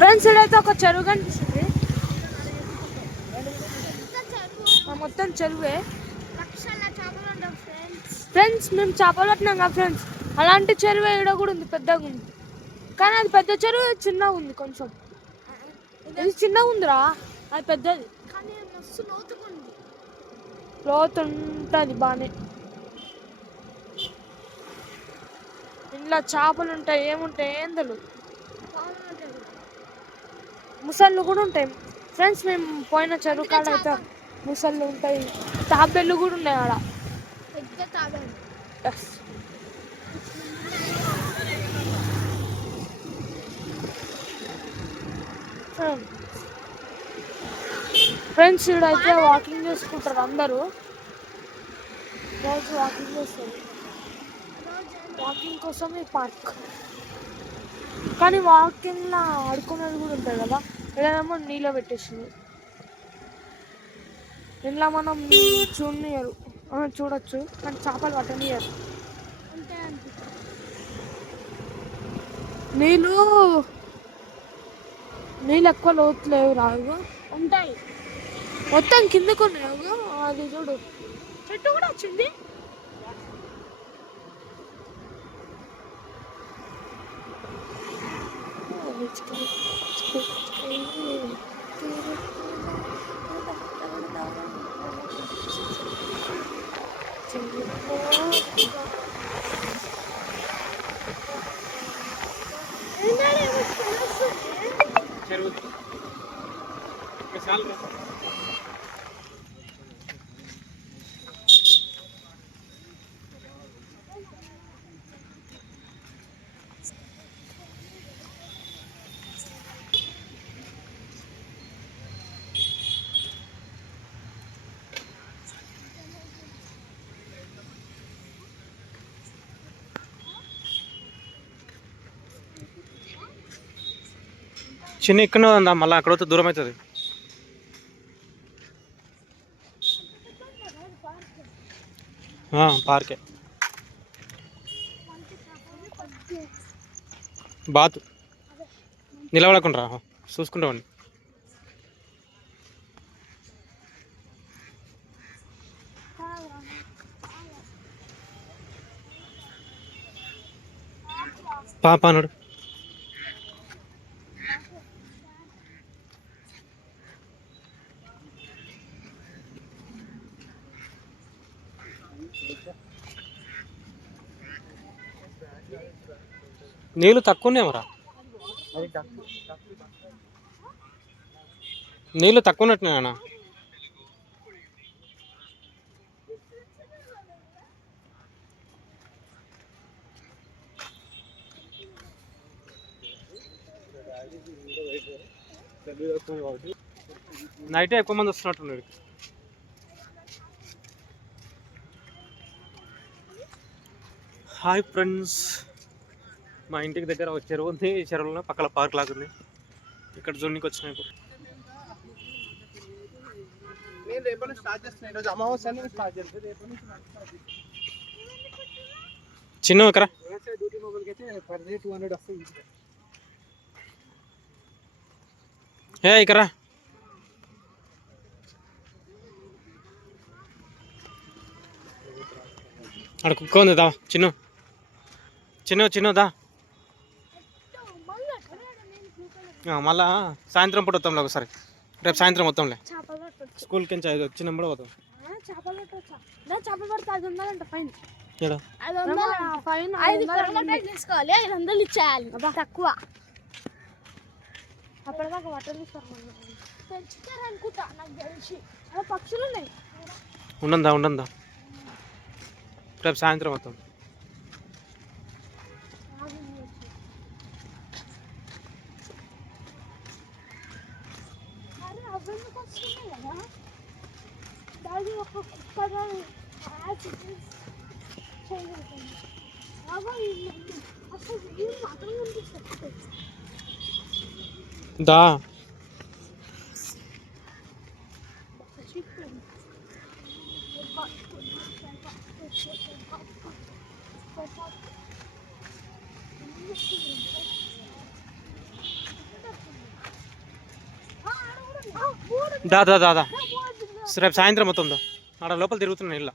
Friends ఇక్కడైతే ఒక చెరువు కనిపిస్తుంది. మొత్తం చెరువే. ఫ్రెండ్స్ మేము చేపలు పట్టినాం కదా ఫ్రెండ్స్, అలాంటి చెరువు ఇక్కడ కూడా ఉంది, పెద్దగా ఉంది. కానీ అది పెద్ద చెరువు, చిన్నగా ఉంది కొంచెం. ఇది చిన్నగా ఉందిరా, అది పెద్దది. లోతు ఉంటుంది బాగానే. ఇంట్లో చేపలు ఉంటాయి, ఏముంటాయి ఏం తెలియదు. ముసళ్ళు కూడా ఉంటాయి ఫ్రెండ్స్. మేము పోయిన చెరువు కాడ అయితే ముసళ్ళు ఉంటాయి, తాబేళ్ళు కూడా ఉన్నాయి ఆడ. ఫ్రెండ్స్ ఇక్కడైతే వాకింగ్ చేసుకుంటారు అందరూ, రోజు వాకింగ్ చేస్తారు. వాకింగ్ కోసం ఈ పార్క్. కానీ వాకింగ్లో ఆడుకునేది కూడా ఉంటుంది కదా, ఇక్కడేమో నీళ్ళు పెట్టేసింది. ఇంట్లో మనం చూడనియరు, చూడొచ్చు కానీ చేపలు పట్టనియరు. నీళ్ళు ఎక్కువ లోతు లేవు, రావు ఉంటాయి, మొత్తం కిందకు ఉన్నాయి. అది చూడు, చెట్టు కూడా వచ్చింది. చిన్న ఇక్కడ ఉందా, మళ్ళీ అక్కడ వస్తే దూరం అవుతుంది. పార్కే బాతు నిలబడకుండా చూసుకుంటామండి. పాప అన్నాడు. నీళ్ళు తక్కువనేమరా, నీళ్ళు తక్కువ ఉన్నట్టున్నా. నైటే ఎక్కువ మంది వస్తున్నట్టున్నారు. హాయ్ ఫ్రెండ్స్, మా ఇంటికి దగ్గర ఒక చెరువు ఉంది. ఈ చెరువులో పక్కన పార్క్ లాగుంది. ఇక్కడ జోన్కి వచ్చినాయి. చిన్న ఎకరా ఇక్కడ అక్కడ కుక్క ఉంది. దా చిన్న చిన్నదా. మళ్ళా సాయంత్రం పూట వస్తాంలే ఒకసారి, రేపు సాయంత్రం వస్తాంలే. స్కూల్కి వచ్చినప్పుడు పోతాం. తక్కువ అప్పటిదాకా బట్టలు పక్షులు ఉన్నాయి. ఉండందా రేపు సాయంత్రం వస్తాం. దా దా దా దా దా రేపు సాయంత్రం మొత్తం దా ఆడ లోపల తిరుగుతున్నా ఇళ్ళ